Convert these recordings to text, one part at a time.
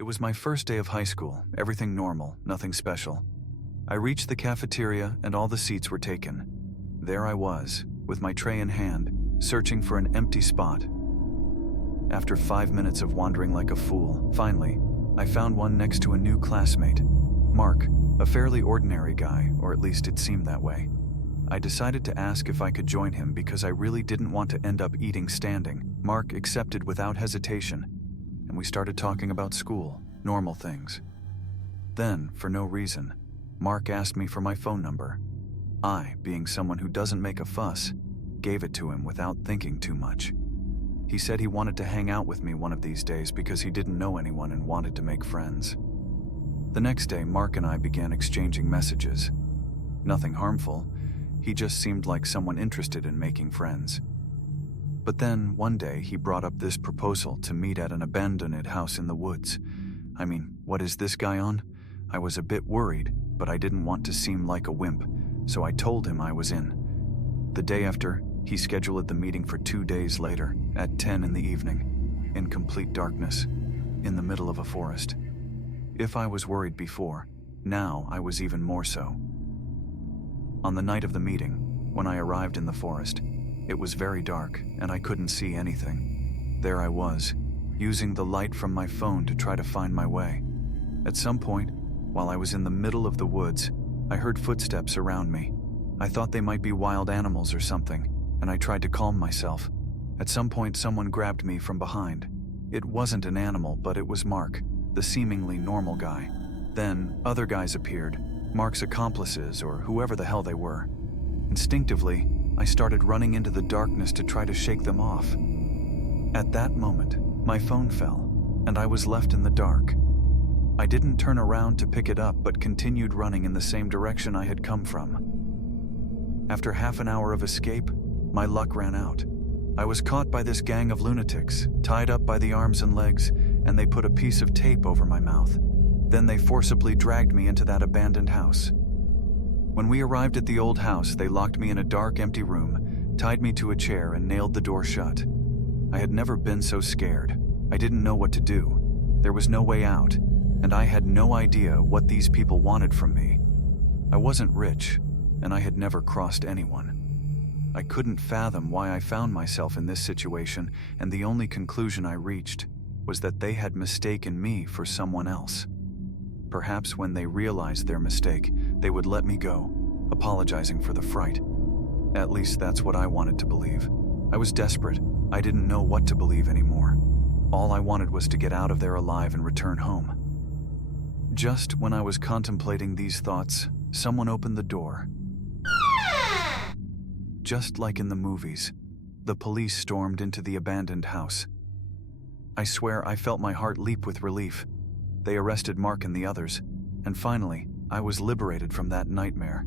It was my first day of high school, everything normal, nothing special. I reached the cafeteria and all the seats were taken. There I was, with my tray in hand, searching for an empty spot. After 5 minutes of wandering like a fool, finally, I found one next to a new classmate, Mark, a fairly ordinary guy, or at least it seemed that way. I decided to ask if I could join him because I really didn't want to end up eating standing. Mark accepted without hesitation, and we started talking about school, normal things. Then, for no reason, Mark asked me for my phone number. I, being someone who doesn't make a fuss, gave it to him without thinking too much. He said he wanted to hang out with me one of these days because he didn't know anyone and wanted to make friends. The next day, Mark and I began exchanging messages. Nothing harmful, he just seemed like someone interested in making friends. But then, one day, he brought up this proposal to meet at an abandoned house in the woods. I mean, what is this guy on? I was a bit worried, but I didn't want to seem like a wimp, so I told him I was in. The day after, he scheduled the meeting for 2 days later, at 10 in the evening, in complete darkness, in the middle of a forest. If I was worried before, now I was even more so. On the night of the meeting, when I arrived in the forest, it was very dark and I couldn't see anything. There I was, using the light from my phone to try to find my way. At some point, while I was in the middle of the woods, I heard footsteps around me. I thought they might be wild animals or something, and I tried to calm myself. At some point, someone grabbed me from behind. It wasn't an animal, but it was Mark, the seemingly normal guy. Then, other guys appeared, Mark's accomplices or whoever the hell they were. Instinctively, I started running into the darkness to try to shake them off. At that moment, my phone fell, and I was left in the dark. I didn't turn around to pick it up but continued running in the same direction I had come from. After half an hour of escape, my luck ran out. I was caught by this gang of lunatics, tied up by the arms and legs, and they put a piece of tape over my mouth. Then they forcibly dragged me into that abandoned house. When we arrived at the old house, they locked me in a dark, empty room, tied me to a chair, and nailed the door shut. I had never been so scared. I didn't know what to do. There was no way out, and I had no idea what these people wanted from me. I wasn't rich, and I had never crossed anyone. I couldn't fathom why I found myself in this situation, and the only conclusion I reached was that they had mistaken me for someone else. Perhaps when they realized their mistake, they would let me go, apologizing for the fright. At least that's what I wanted to believe. I was desperate. I didn't know what to believe anymore. All I wanted was to get out of there alive and return home. Just when I was contemplating these thoughts, someone opened the door. Just like in the movies, the police stormed into the abandoned house. I swear I felt my heart leap with relief. They arrested Mark and the others, and finally, I was liberated from that nightmare.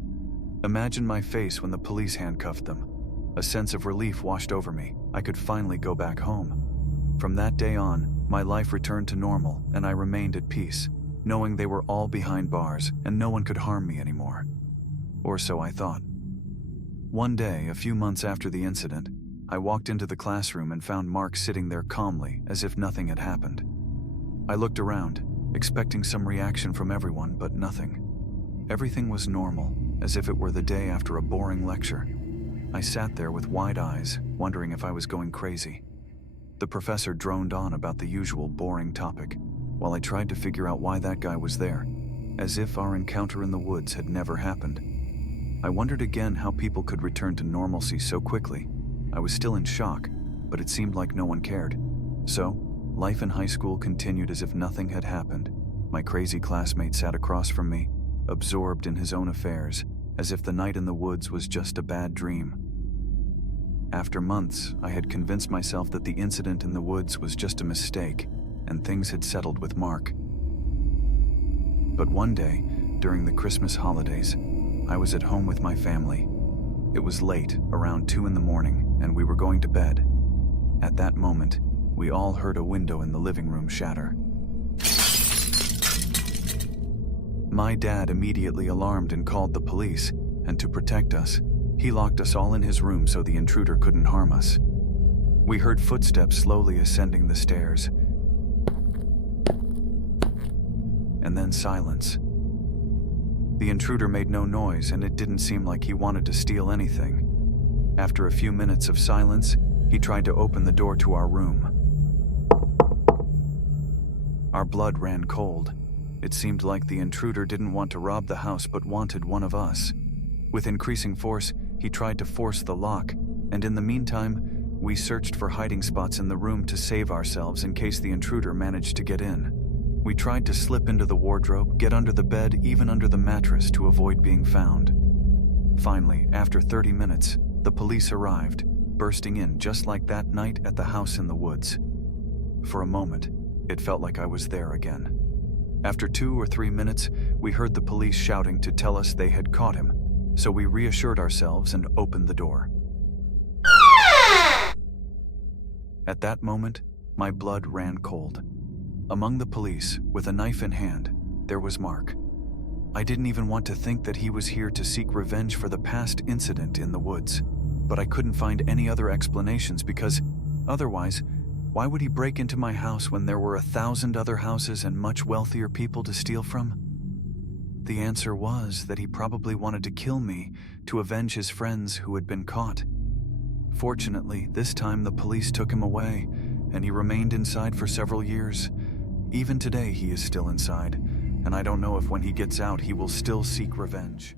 Imagine my face when the police handcuffed them. A sense of relief washed over me. I could finally go back home. From that day on, my life returned to normal, and I remained at peace, knowing they were all behind bars and no one could harm me anymore. Or so I thought. One day, a few months after the incident, I walked into the classroom and found Mark sitting there calmly, as if nothing had happened. I looked around, expecting some reaction from everyone, but nothing. Everything was normal, as if it were the day after a boring lecture. I sat there with wide eyes, wondering if I was going crazy. The professor droned on about the usual boring topic, while I tried to figure out why that guy was there, as if our encounter in the woods had never happened. I wondered again how people could return to normalcy so quickly. I was still in shock, but it seemed like no one cared. So, life in high school continued as if nothing had happened. My crazy classmate sat across from me, absorbed in his own affairs, as if the night in the woods was just a bad dream. After months, I had convinced myself that the incident in the woods was just a mistake, and things had settled with Mark. But one day, during the Christmas holidays, I was at home with my family. It was late, around 2 in the morning, and we were going to bed. At that moment, we all heard a window in the living room shatter. My dad immediately alarmed and called the police, and to protect us, he locked us all in his room so the intruder couldn't harm us. We heard footsteps slowly ascending the stairs. and then silence. The intruder made no noise, and it didn't seem like he wanted to steal anything. After a few minutes of silence, he tried to open the door to our room. Our blood ran cold. It seemed like the intruder didn't want to rob the house but wanted one of us. With increasing force, he tried to force the lock, and in the meantime, we searched for hiding spots in the room to save ourselves in case the intruder managed to get in. We tried to slip into the wardrobe, get under the bed, even under the mattress to avoid being found. Finally, after 30 minutes, the police arrived, bursting in just like that night at the house in the woods. For a moment, it felt like I was there again. After 2 or 3 minutes, we heard the police shouting to tell us they had caught him, so we reassured ourselves and opened the door. At that moment, my blood ran cold. Among the police, with a knife in hand, there was Mark. I didn't even want to think that he was here to seek revenge for the past incident in the woods, but I couldn't find any other explanations because, otherwise, why would he break into my house when there were 1,000 other houses and much wealthier people to steal from? The answer was that he probably wanted to kill me to avenge his friends who had been caught. Fortunately, this time the police took him away, and he remained inside for several years. Even today he is still inside, and I don't know if when he gets out he will still seek revenge.